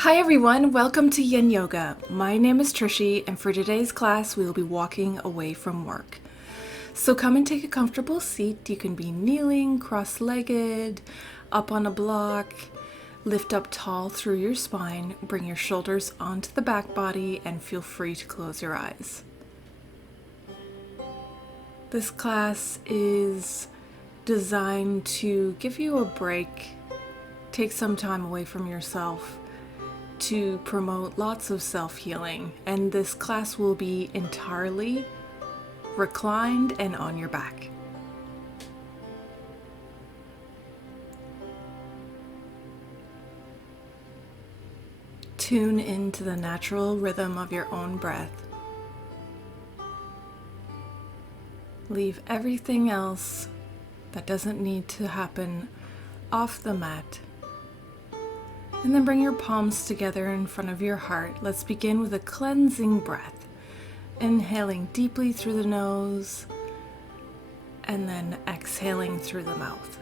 Hi everyone, welcome to Yin Yoga. My name is Trishy, and for today's class we will be walking away from work. So come and take a comfortable seat. You can be kneeling, cross-legged, up on a block. Lift up tall through your spine, bring your shoulders onto the back body, and feel free to close your eyes. This class is designed to give you a break, take some time away from yourself, to promote lots of self-healing, and this class will be entirely reclined and on your back. Tune into the natural rhythm of your own breath. Leave everything else that doesn't need to happen off the mat. And then bring your palms together in front of your heart. Let's begin with a cleansing breath. Inhaling deeply through the nose and then exhaling through the mouth.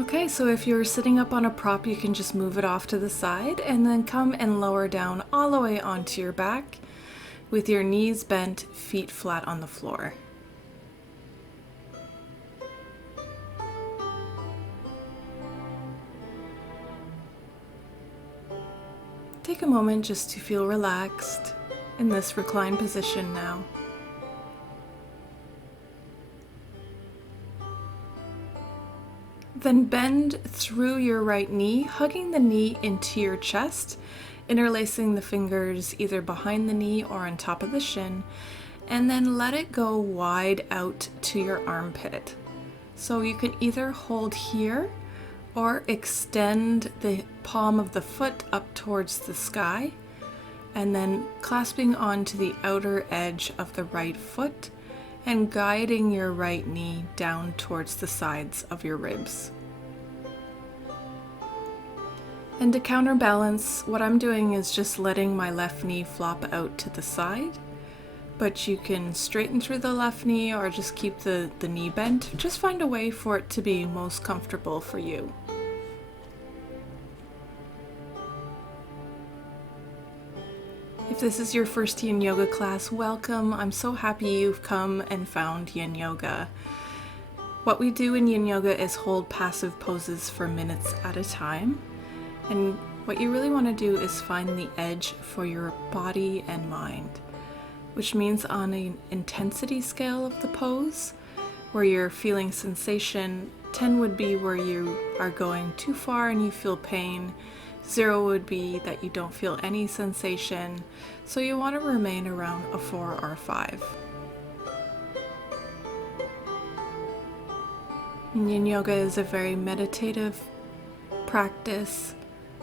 Okay, so if you're sitting up on a prop, you can just move it off to the side and then come and lower down all the way onto your back with your knees bent, feet flat on the floor. Take a moment just to feel relaxed in this reclined position now. Then bend through your right knee, hugging the knee into your chest, interlacing the fingers either behind the knee or on top of the shin, and then let it go wide out to your armpit. So you can either hold here or extend the palm of the foot up towards the sky, and then clasping onto the outer edge of the right foot and guiding your right knee down towards the sides of your ribs. And to counterbalance, what I'm doing is just letting my left knee flop out to the side, but you can straighten through the left knee or just keep the knee bent. Just find a way for it to be most comfortable for you. If this is your first Yin Yoga class, welcome. I'm so happy you've come and found Yin Yoga. What we do in Yin Yoga is hold passive poses for minutes at a time. And what you really want to do is find the edge for your body and mind, which means on an intensity scale of the pose, where you're feeling sensation, 10 would be where you are going too far and you feel pain. 0 would be that you don't feel any sensation, so you want to remain around a 4 or a 5. Yin Yoga is a very meditative practice,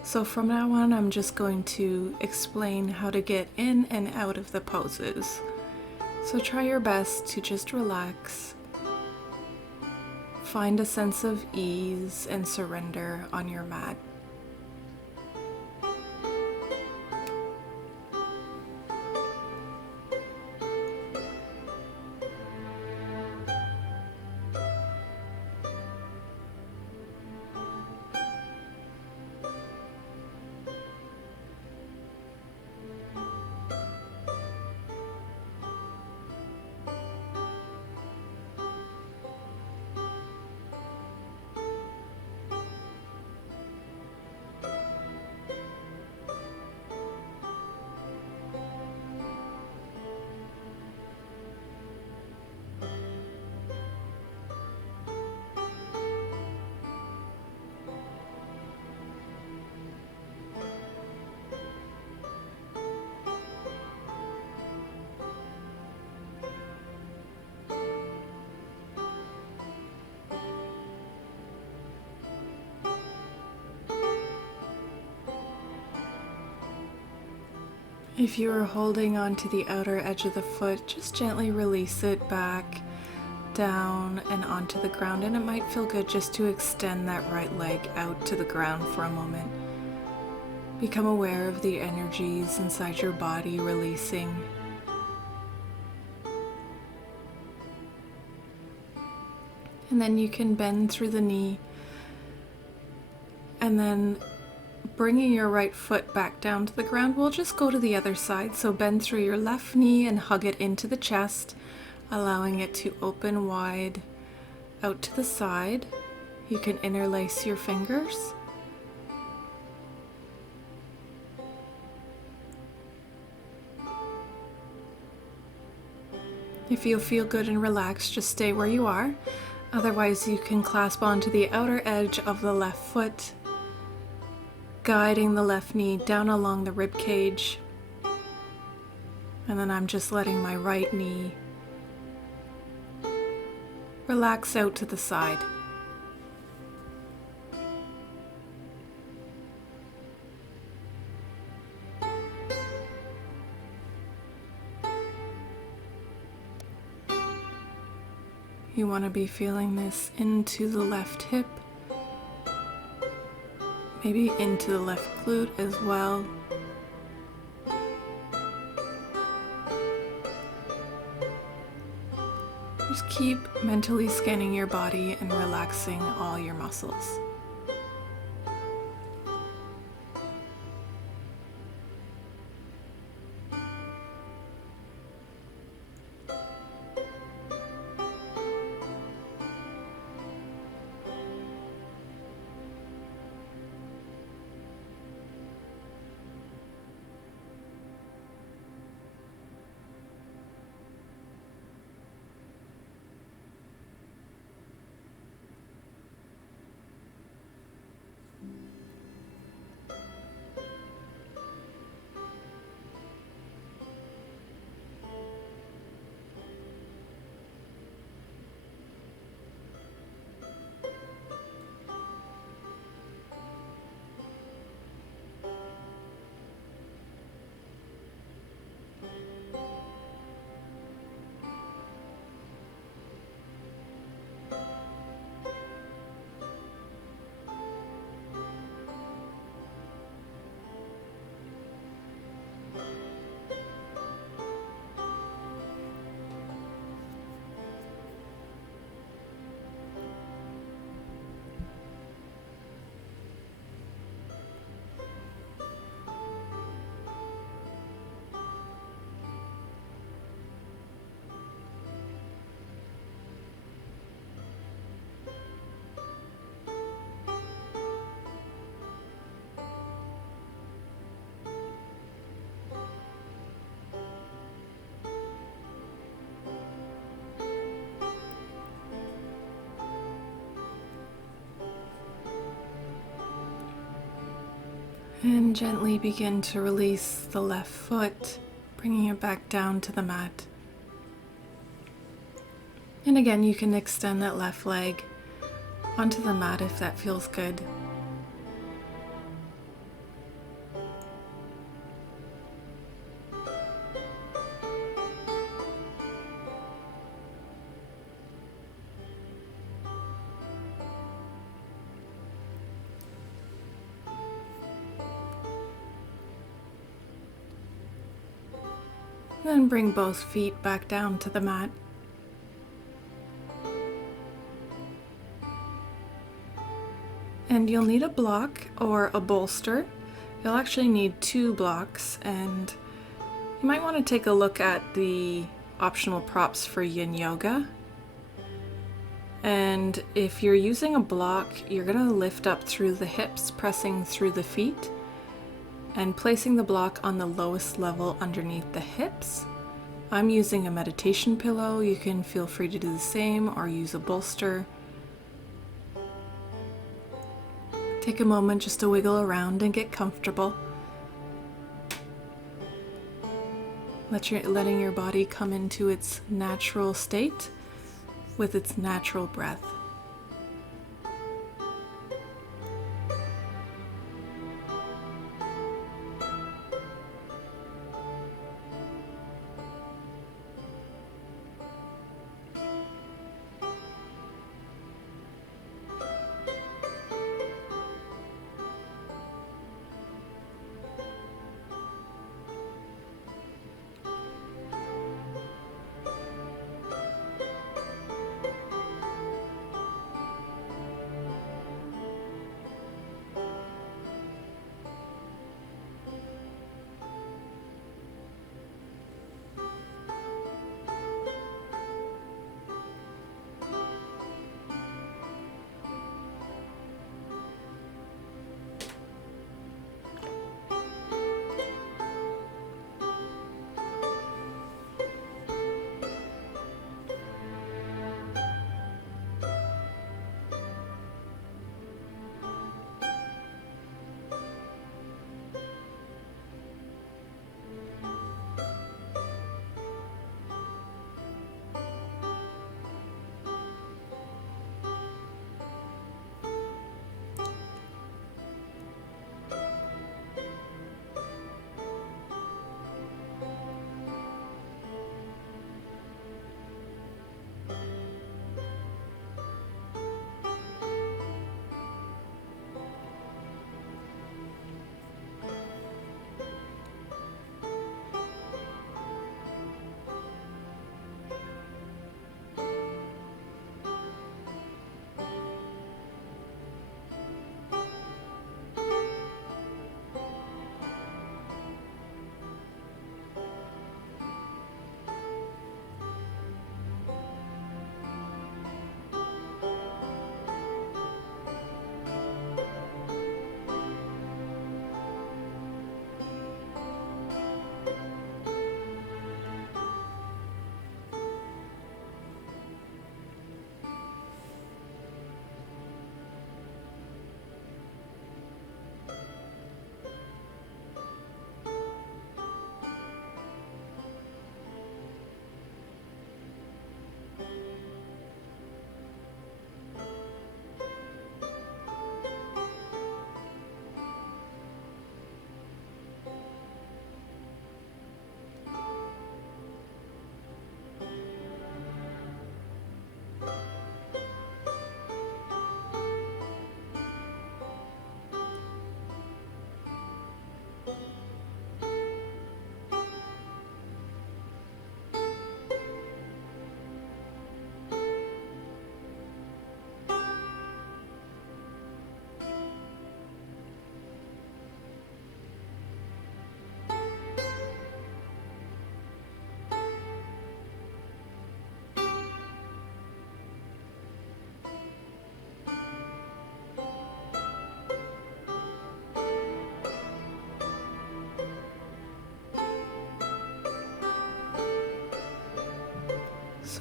so from now on I'm just going to explain how to get in and out of the poses. So try your best to just relax, find a sense of ease and surrender on your mat. If you are holding onto the outer edge of the foot, just gently release it back, down, and onto the ground. And it might feel good just to extend that right leg out to the ground for a moment. Become aware of the energies inside your body releasing. And then you can bend through the knee and then bringing your right foot back down to the ground, we'll just go to the other side. So bend through your left knee and hug it into the chest, allowing it to open wide out to the side. You can interlace your fingers. If you feel good and relaxed, just stay where you are. Otherwise, you can clasp onto the outer edge of the left foot, guiding the left knee down along the rib cage. And then I'm just letting my right knee relax out to the side. You want to be feeling this into the left hip, maybe into the left glute as well. Just keep mentally scanning your body and relaxing all your muscles. And gently begin to release the left foot, bringing it back down to the mat. And again, you can extend that left leg onto the mat if that feels good. Then bring both feet back down to the mat. And you'll need a block or a bolster. You'll actually need 2 blocks, and you might want to take a look at the optional props for Yin Yoga. And if you're using a block, you're going to lift up through the hips, pressing through the feet, and placing the block on the lowest level underneath the hips. I'm using a meditation pillow. You can feel free to do the same or use a bolster. Take a moment just to wiggle around and get comfortable. Letting your body come into its natural state with its natural breath.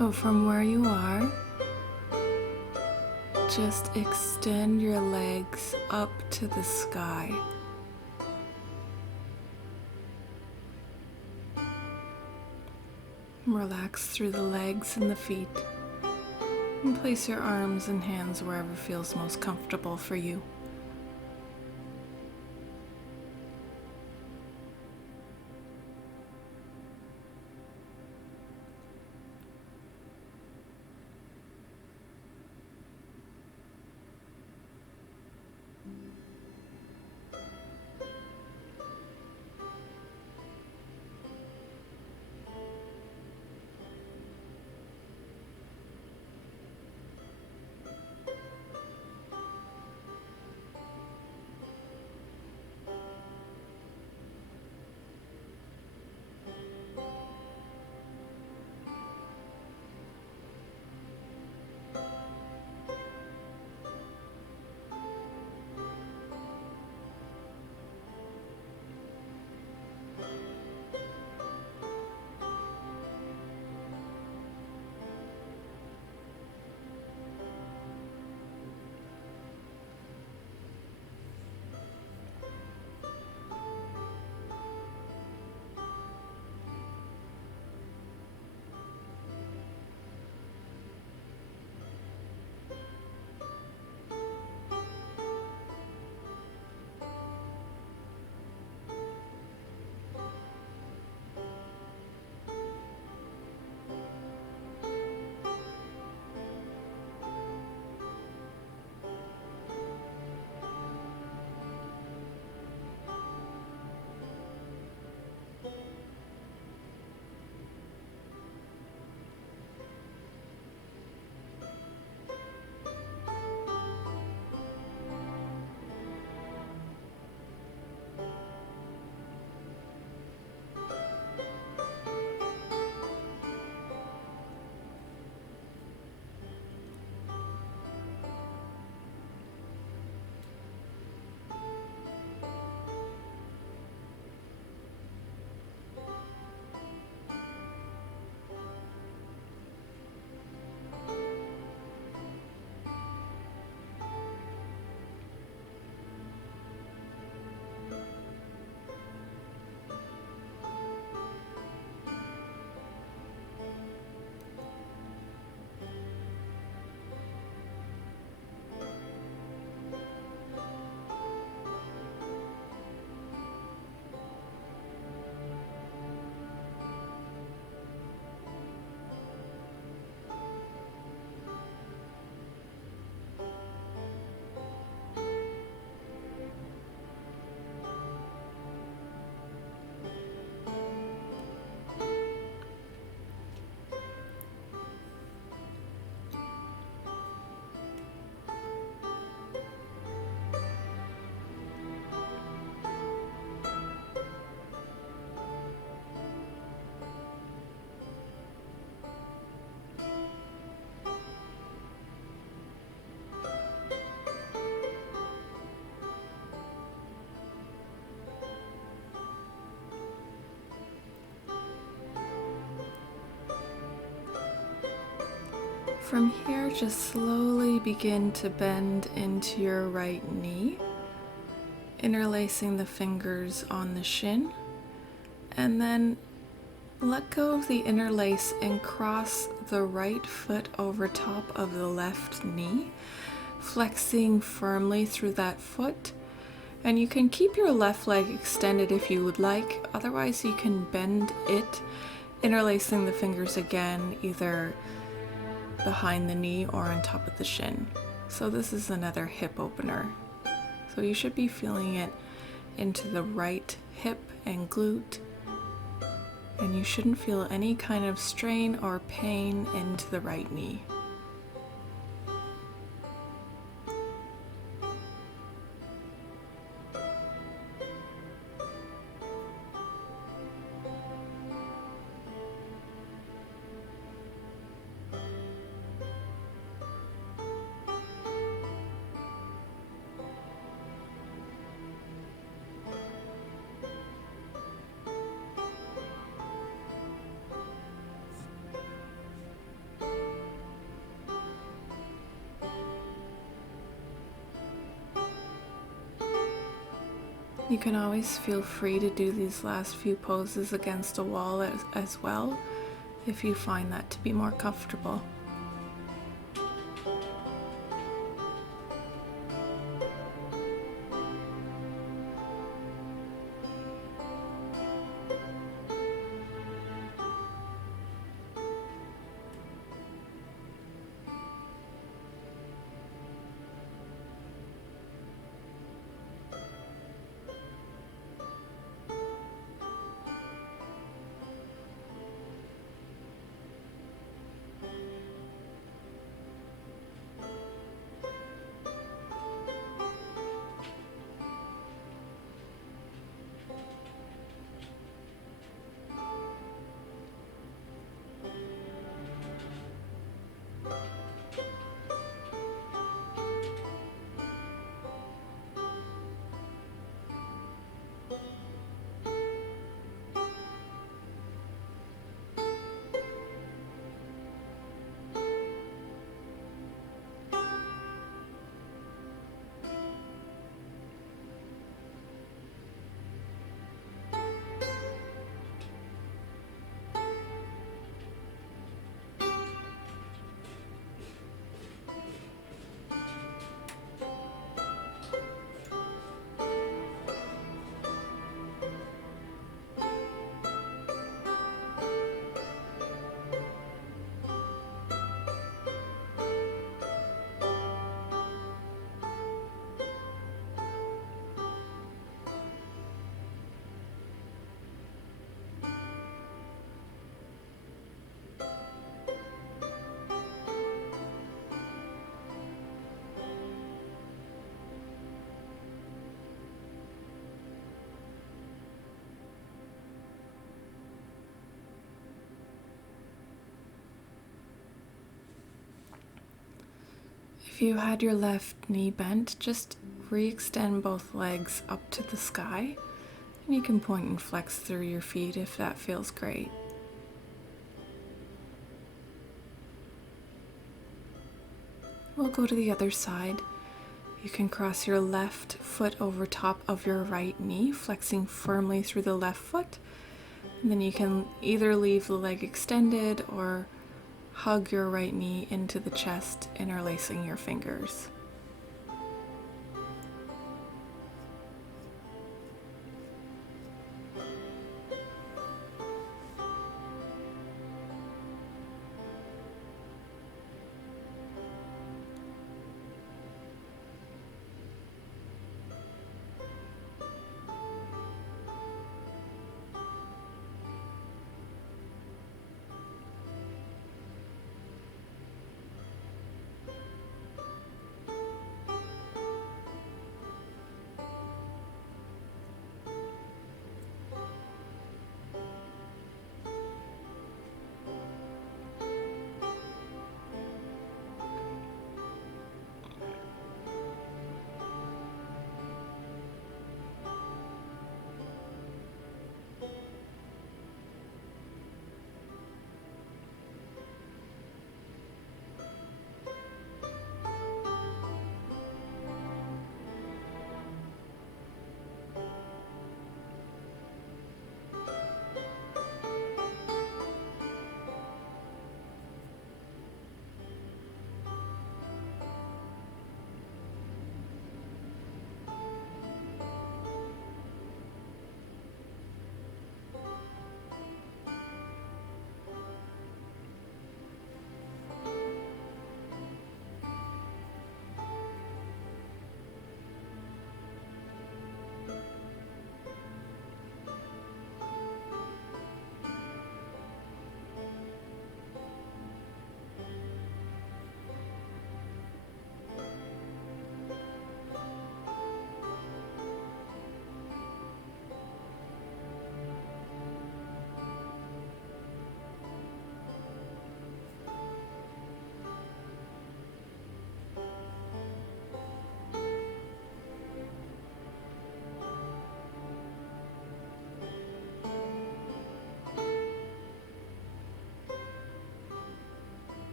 So from where you are, just extend your legs up to the sky. Relax through the legs and the feet, and place your arms and hands wherever feels most comfortable for you. From here, just slowly begin to bend into your right knee, interlacing the fingers on the shin, and then let go of the interlace and cross the right foot over top of the left knee, flexing firmly through that foot. And you can keep your left leg extended if you would like, otherwise you can bend it, interlacing the fingers again, either behind the knee or on top of the shin. So this is another hip opener. So you should be feeling it into the right hip and glute, and you shouldn't feel any kind of strain or pain into the right knee. You can always feel free to do these last few poses against a wall as well, if you find that to be more comfortable. If you had your left knee bent, just re-extend both legs up to the sky, and you can point and flex through your feet if that feels great. We'll go to the other side. You can cross your left foot over top of your right knee, flexing firmly through the left foot. And then you can either leave the leg extended or hug your right knee into the chest, interlacing your fingers.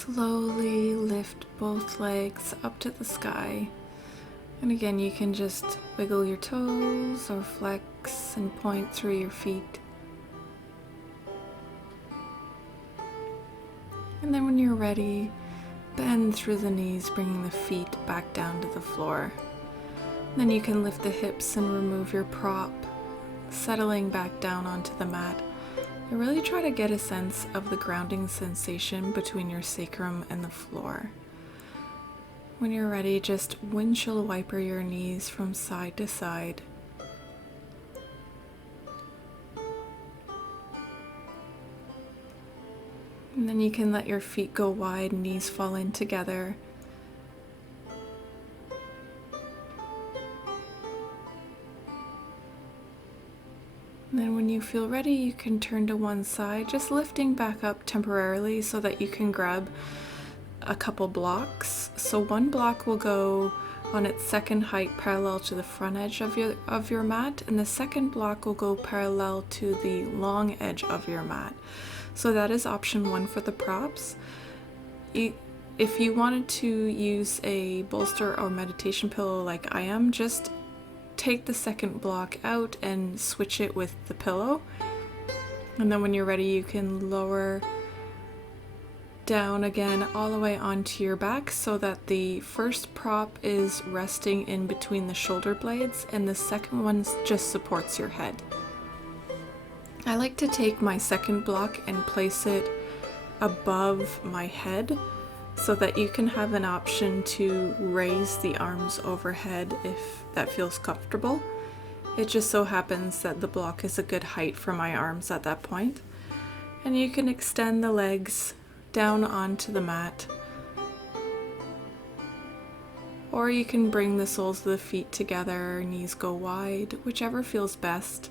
Slowly lift both legs up to the sky. And again, you can just wiggle your toes or flex and point through your feet. And then when you're ready, bend through the knees, bringing the feet back down to the floor. Then you can lift the hips and remove your prop, settling back down onto the mat. And really try to get a sense of the grounding sensation between your sacrum and the floor. When you're ready, just windshield wiper your knees from side to side. And then you can let your feet go wide, knees fall in together. And then when you feel ready, you can turn to one side, just lifting back up temporarily so that you can grab a couple blocks. So one block will go on its second height parallel to the front edge of your mat, and the second block will go parallel to the long edge of your mat. So that is option one for the props. If you wanted to use a bolster or meditation pillow like I am, just take the second block out and switch it with the pillow. And then when you're ready, you can lower down again all the way onto your back so that the first prop is resting in between the shoulder blades and the second one just supports your head. I like to take my second block and place it above my head so that you can have an option to raise the arms overhead if that feels comfortable. It just so happens that the block is a good height for my arms at that point. And you can extend the legs down onto the mat. Or you can bring the soles of the feet together, knees go wide, whichever feels best.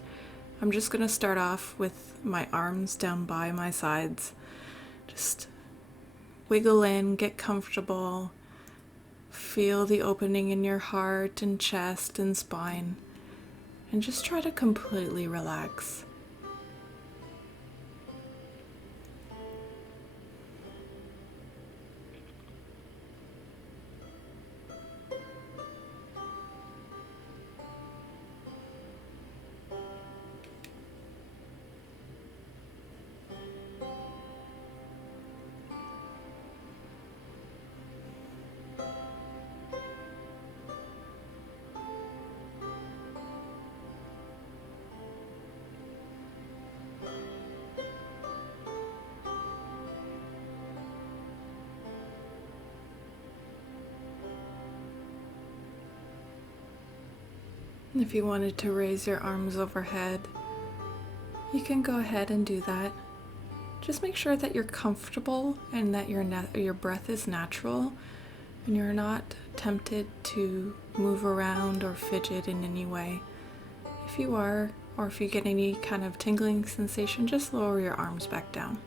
I'm just going to start off with my arms down by my sides. Just wiggle in, get comfortable, feel the opening in your heart and chest and spine, and just try to completely relax. If you wanted to raise your arms overhead, you can go ahead and do that. Just make sure that you're comfortable and that your breath is natural and you're not tempted to move around or fidget in any way. If you are, or if you get any kind of tingling sensation, just lower your arms back down.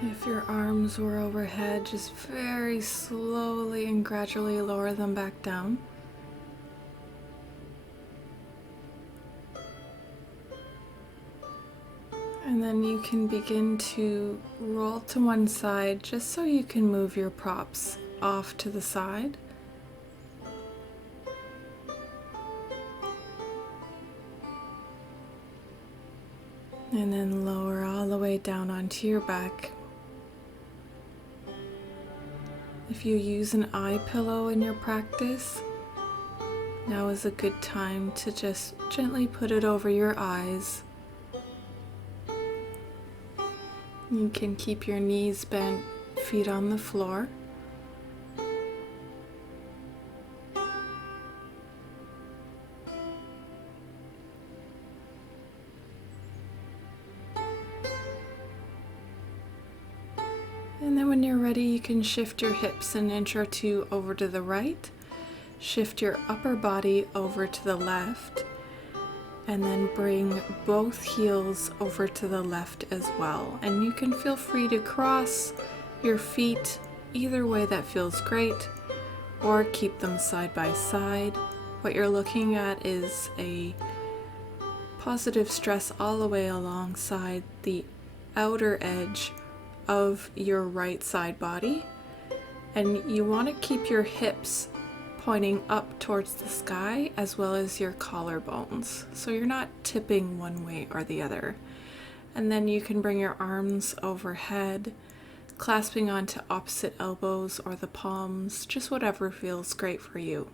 If your arms were overhead, just very slowly and gradually lower them back down. And then you can begin to roll to one side just so you can move your props off to the side. And then lower all the way down onto your back. If you use an eye pillow in your practice, now is a good time to just gently put it over your eyes. You can keep your knees bent, feet on the floor. And then when you're ready, you can shift your hips an inch or two over to the right, shift your upper body over to the left, and then bring both heels over to the left as well. And you can feel free to cross your feet either way that feels great, or keep them side by side. What you're looking at is a positive stress all the way alongside the outer edge of your right side body, and you want to keep your hips pointing up towards the sky as well as your collarbones, so you're not tipping one way or the other. And then you can bring your arms overhead, clasping onto opposite elbows or the palms, just whatever feels great for you.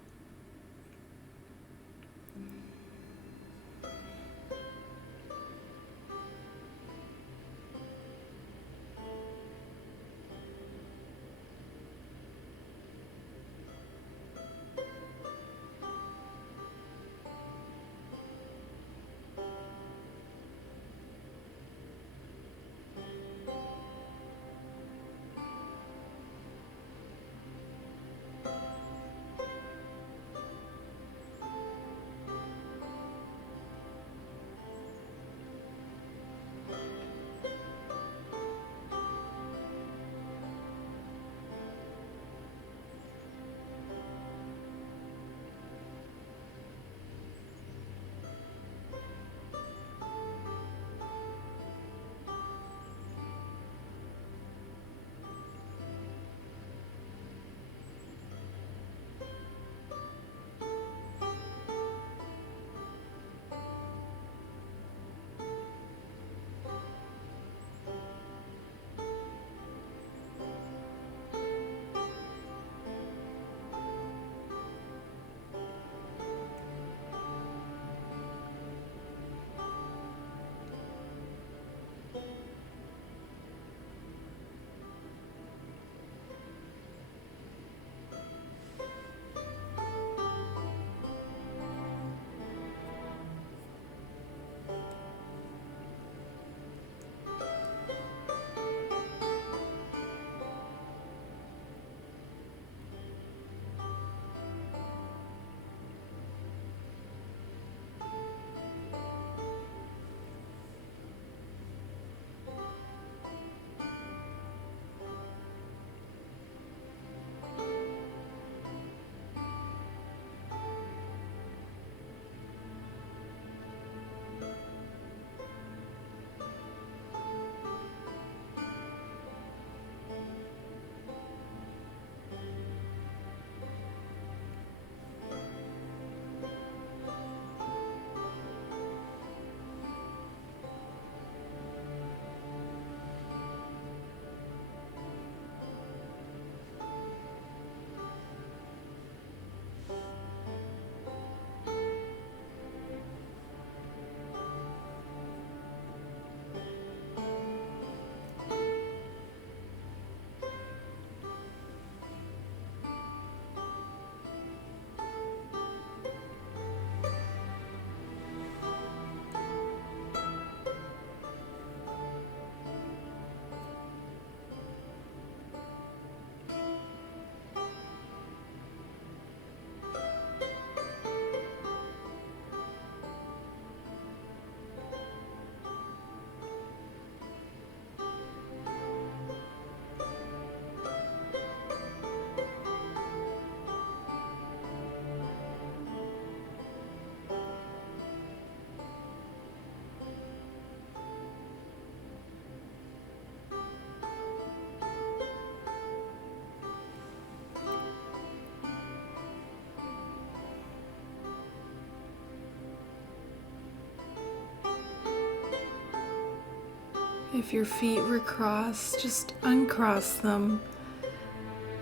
If your feet were crossed, just uncross them.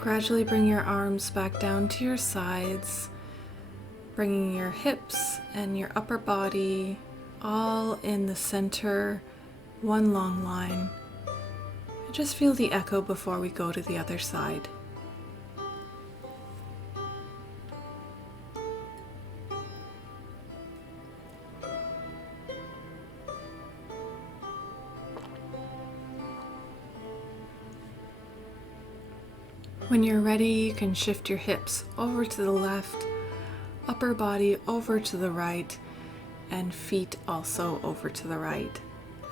Gradually bring your arms back down to your sides, bringing your hips and your upper body all in the center, one long line. Just feel the echo before we go to the other side. When you're ready, you can shift your hips over to the left, upper body over to the right, and feet also over to the right.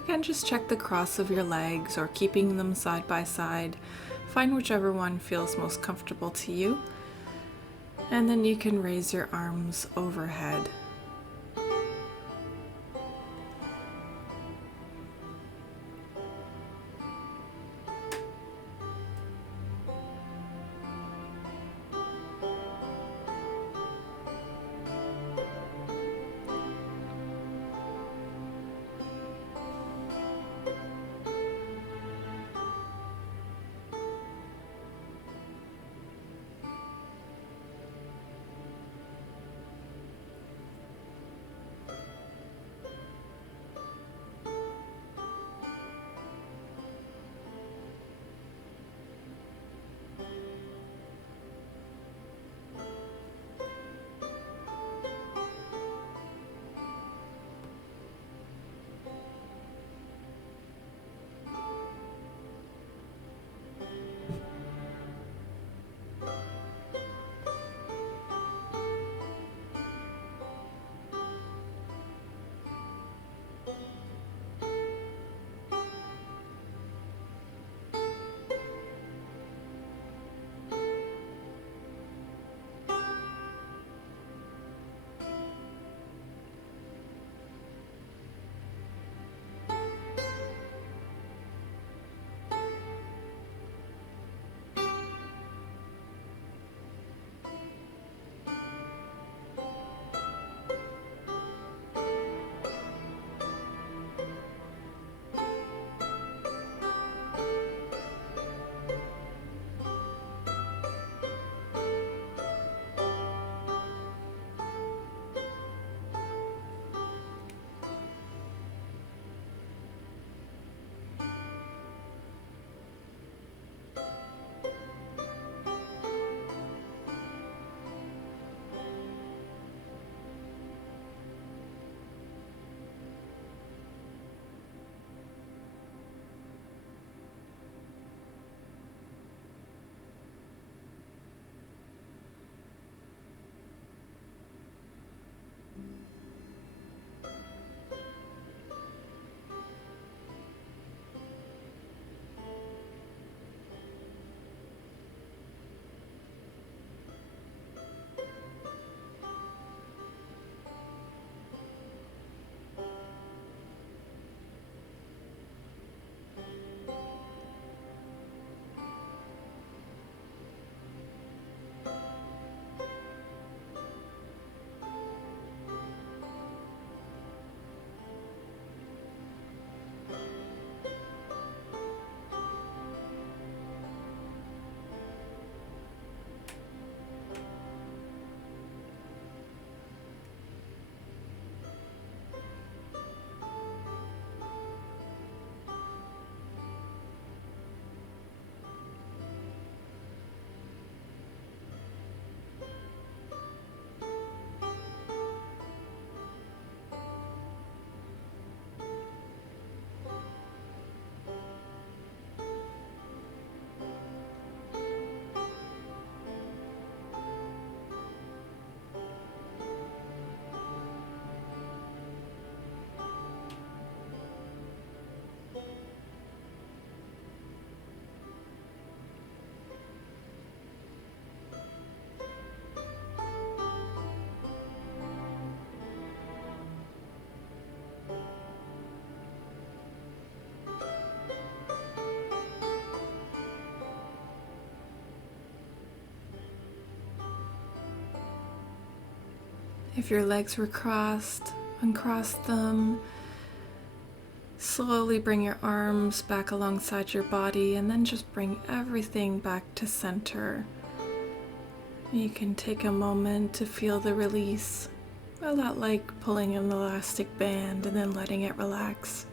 Again, just check the cross of your legs or keeping them side by side. Find whichever one feels most comfortable to you. And then you can raise your arms overhead. If your legs were crossed, uncross them. Slowly bring your arms back alongside your body and then just bring everything back to center. You can take a moment to feel the release, a lot like pulling an elastic band and then letting it relax.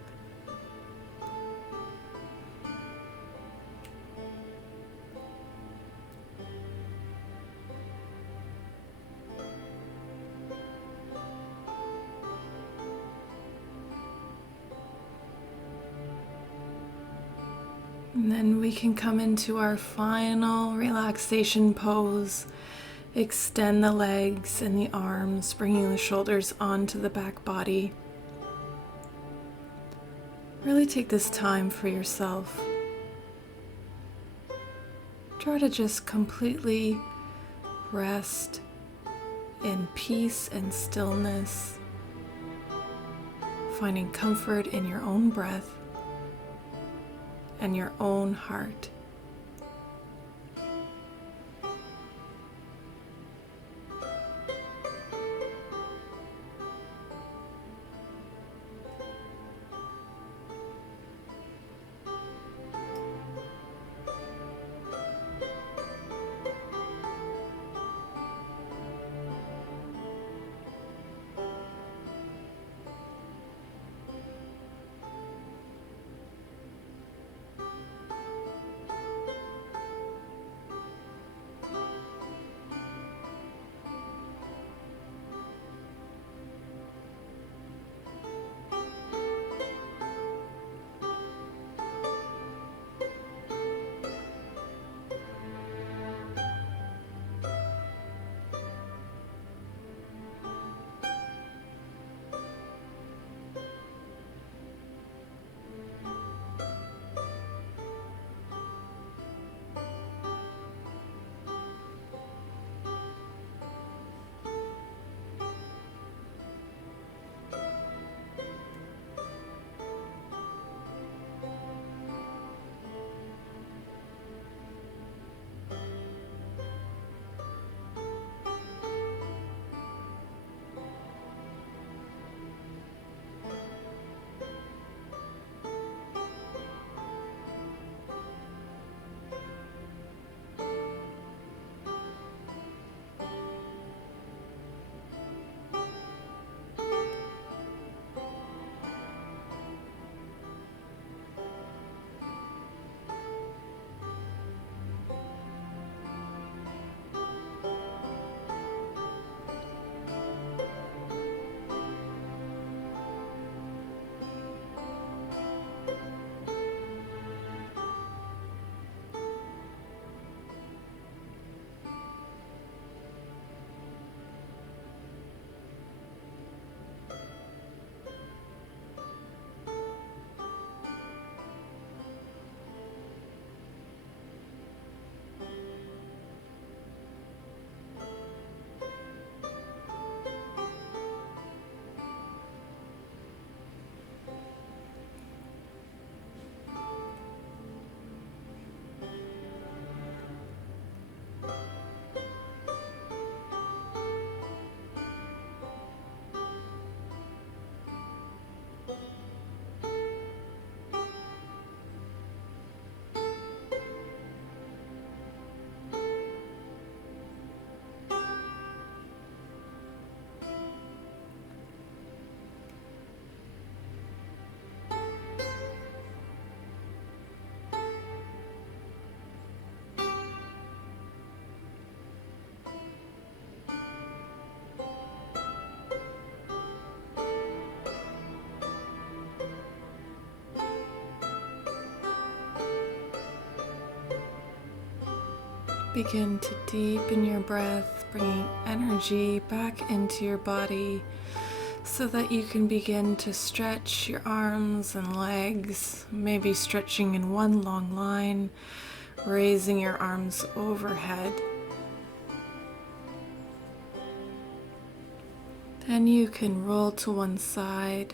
And then we can come into our final relaxation pose. Extend the legs and the arms, bringing the shoulders onto the back body. Really take this time for yourself. Try to just completely rest in peace and stillness, finding comfort in your own breath and your own heart. Begin to deepen your breath, bringing energy back into your body so that you can begin to stretch your arms and legs, maybe stretching in one long line, raising your arms overhead. Then you can roll to one side.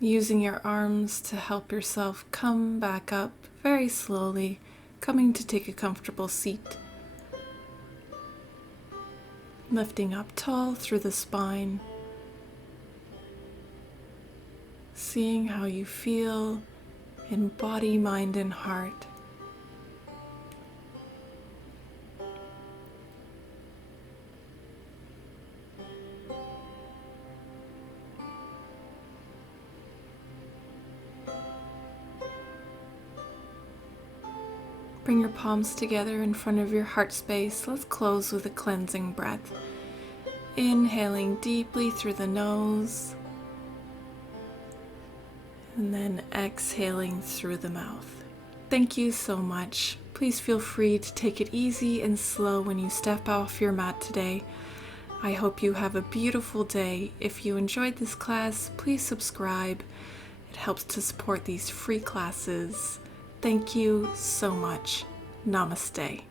Using your arms to help yourself come back up very slowly, coming to take a comfortable seat. lifting up tall through the spine, seeing how you feel in body, mind, and heart. Bring your palms together in front of your heart space. Let's close with a cleansing breath. Inhaling deeply through the nose, and then exhaling through the mouth. Thank you so much. Please feel free to take it easy and slow when you step off your mat today. I hope you have a beautiful day. If you enjoyed this class, please subscribe. It helps to support these free classes. Thank you so much. Namaste.